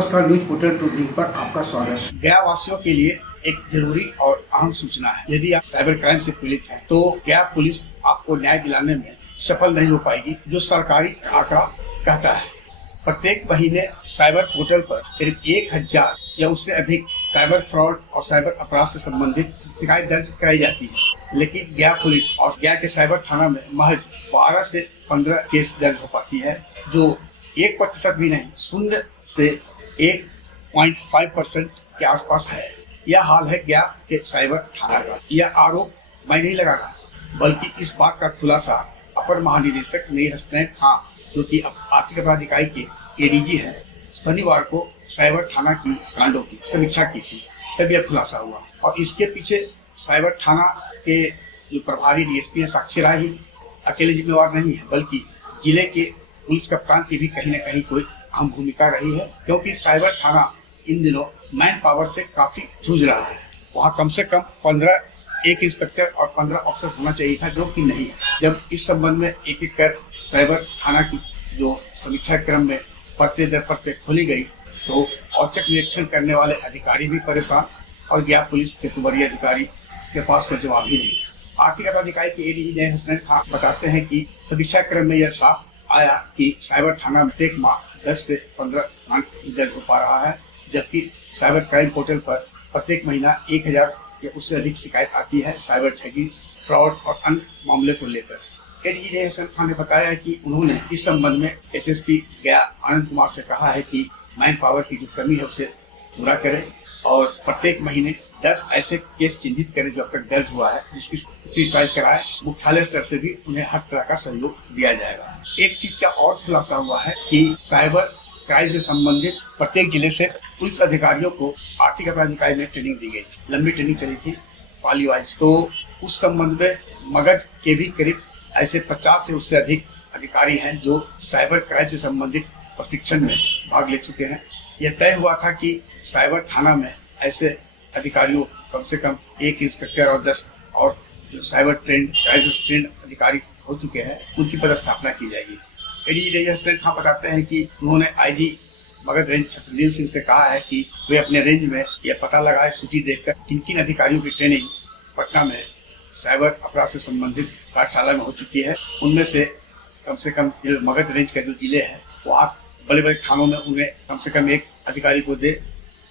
नमस्कार, news portal to dream पर आपका स्वागत है। गया वासियों के लिए एक जरूरी और अहम सूचना है। यदि आप साइबर क्राइम से पीड़ित हैं, तो गया पुलिस आपको न्याय दिलाने में सफल नहीं हो पाएगी। जो सरकारी आंकड़ा कहता है, प्रत्येक महीने साइबर पोर्टल पर करीब 1000 या उससे अधिक साइबर फ्रॉड और साइबर अपराध से संबंधित शिकायत दर्ज कराई जाती है, लेकिन गया पुलिस और गया के साइबर थाना में महज 12 से 15 केस दर्ज हो पाती है, जो 1% भी नहीं, 0 से 1.5% के आसपास है। यह हाल है गया के साइबर थाना का। यह आरोप मैं नहीं लगा रहा, बल्कि इस बात का खुलासा अपर महानिदेशक नीर हसनैन खां, जो कि आर्थिक अपराध इकाई के एडीजी है, शनिवार को साइबर थाना की कांडों की समीक्षा की थी, तब यह खुलासा हुआ। और इसके पीछे साइबर थाना के जो प्रभारी डीएसपी है साक्षी राय ही अकेले जिम्मेवार नहीं है, बल्कि जिले के पुलिस कप्तान की भी कहीं न कहीं कोई अहम भूमिका रही है, क्योंकि साइबर थाना इन दिनों मैन पावर से काफी जूझ रहा है। वहाँ कम से कम 15 एक इंस्पेक्टर और 15 अफसर होना चाहिए था, जो कि नहीं है। जब इस संबंध में एक एक कर साइबर थाना की जो समीक्षा क्रम में पढ़ते दर पढ़ते खोली गई, तो औचक निरीक्षण करने वाले अधिकारी भी परेशान और गया पुलिस के वरीय अधिकारी के पास कोई जवाब ही नहीं था। आर्थिक अपराध इकाई के एडीजी नीर हसनैन खां बताते हैं कि समीक्षा क्रम में यह साफ आया कि साइबर थाना में प्रत्येक माह 10 से 15 कांड दर्ज हो पा रहा है, जबकि साइबर क्राइम पोर्टल पर प्रत्येक महीना 1000 या उससे अधिक शिकायत आती है साइबर ठगी, फ्रॉड और अन्य मामले को लेकर। एडीजी नीर हसनैन खां ने बताया कि उन्होंने इस संबंध में एसएसपी गया आनंद कुमार से कहा है कि मैन पावर की जो कमी है उसे पूरा करें और प्रत्येक महीने 10 ऐसे केस चिन्हित करें जो अब तक दर्ज हुआ है, जिसकी ट्रायल कराए। मुख्यालय स्तर से भी उन्हें हर तरह का सहयोग दिया जाएगा। एक चीज का और खुलासा हुआ है कि साइबर क्राइम से संबंधित प्रत्येक जिले से पुलिस अधिकारियों को आर्थिक अपराध इकाई में ट्रेनिंग दी गई थी। लंबी ट्रेनिंग चली थी पाली वाइज, तो उस संबंध में मगध के भी करीब ऐसे 50 से उससे अधिक अधिकारी हैं जो साइबर क्राइम से संबंधित प्रशिक्षण में भाग ले चुके हैं। यह तय हुआ था कि साइबर थाना में ऐसे अधिकारियों कम से कम 1 इंस्पेक्टर और 10 और जो साइबर ट्रेंड अधिकारी हो चुके हैं, उनकी पदस्थापना की जाएगी। एडीजी नीर हसनैन खां बताते हैं कि उन्होंने आईजी मगध रेंज छत्रजीत सिंह से कहा है कि वे अपने रेंज में यह पता लगाए, सूची देखकर किन किन अधिकारियों की ट्रेनिंग पटना में साइबर अपराध से संबंधित कार्यशाला में हो चुकी है। उनमें से कम जो मगध रेंज के जो जिले हैं, वहाँ बड़े बड़े थानों में उन्हें कम से कम 1 अधिकारी को दे,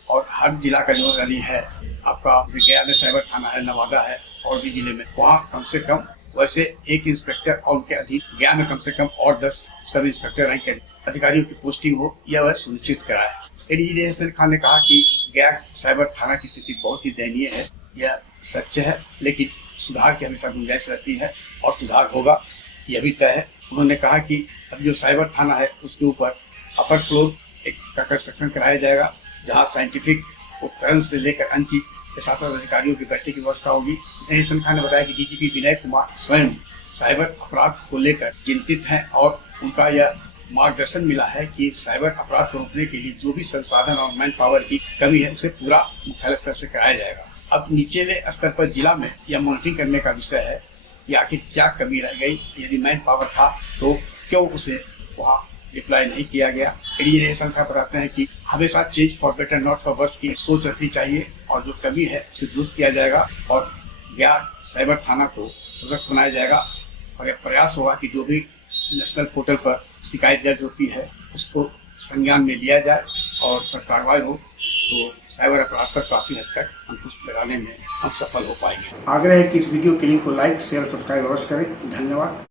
और हर जिला का जो यानी है आपका गया में साइबर थाना है, नवादा है और भी जिले में, वहाँ कम से कम वैसे 1 इंस्पेक्टर और उनके अधीन गया में कम से कम और 10 सब इंस्पेक्टर रैंक के अधिकारियों की पोस्टिंग हो, यह वह सुनिश्चित कराए। एडीजी नीर हसनैन खां ने कहा कि गया साइबर थाना की स्थिति बहुत ही दयनीय है। यह सच है, लेकिन सुधार की हमेशा गुंजाइश रहती है और सुधार होगा, यह भी तय है। उन्होंने कहा कि अब जो साइबर थाना है उसके ऊपर अपर फ्लोर का कंस्ट्रक्शन कराया जाएगा, जहाँ साइंटिफिक उपकरण से लेकर अन्य चीज के साथ अधिकारियों की बैठक की व्यवस्था होगी। नीर हसनैन खां ने बताया कि डीजीपी विनय कुमार स्वयं साइबर अपराध को लेकर चिंतित हैं और उनका यह मार्गदर्शन मिला है कि साइबर अपराध को रोकने के लिए जो भी संसाधन और मैन पावर की कमी है उसे पूरा मुख्यालय स्तर से कराया जाएगा। अब निचले स्तर पर जिला में यह मॉनिटरिंग करने का विषय है कि आखिर क्या कमी रह गई, यदि मैन पावर था तो क्यों उसे वहाँ डिप्लॉय नहीं किया गया। एडीजी नीर हसनैन खां बताते हैं कि हमेशा change for better not for worse की सोच रखनी चाहिए और जो कमी है उसे दुरुस्त किया जाएगा और गया साइबर थाना को सशक्त बनाया जाएगा। और यह प्रयास होगा कि जो भी नेशनल पोर्टल पर शिकायत दर्ज होती है उसको संज्ञान में लिया जाए और पर कार्रवाई हो, तो साइबर अपराध पर काफी हद तक अंकुश लगाने में हम सफल हो पाएंगे। आग्रह है कि इस वीडियो के लिंक को लाइक, शेयर, सब्सक्राइब अवश्य करें। धन्यवाद।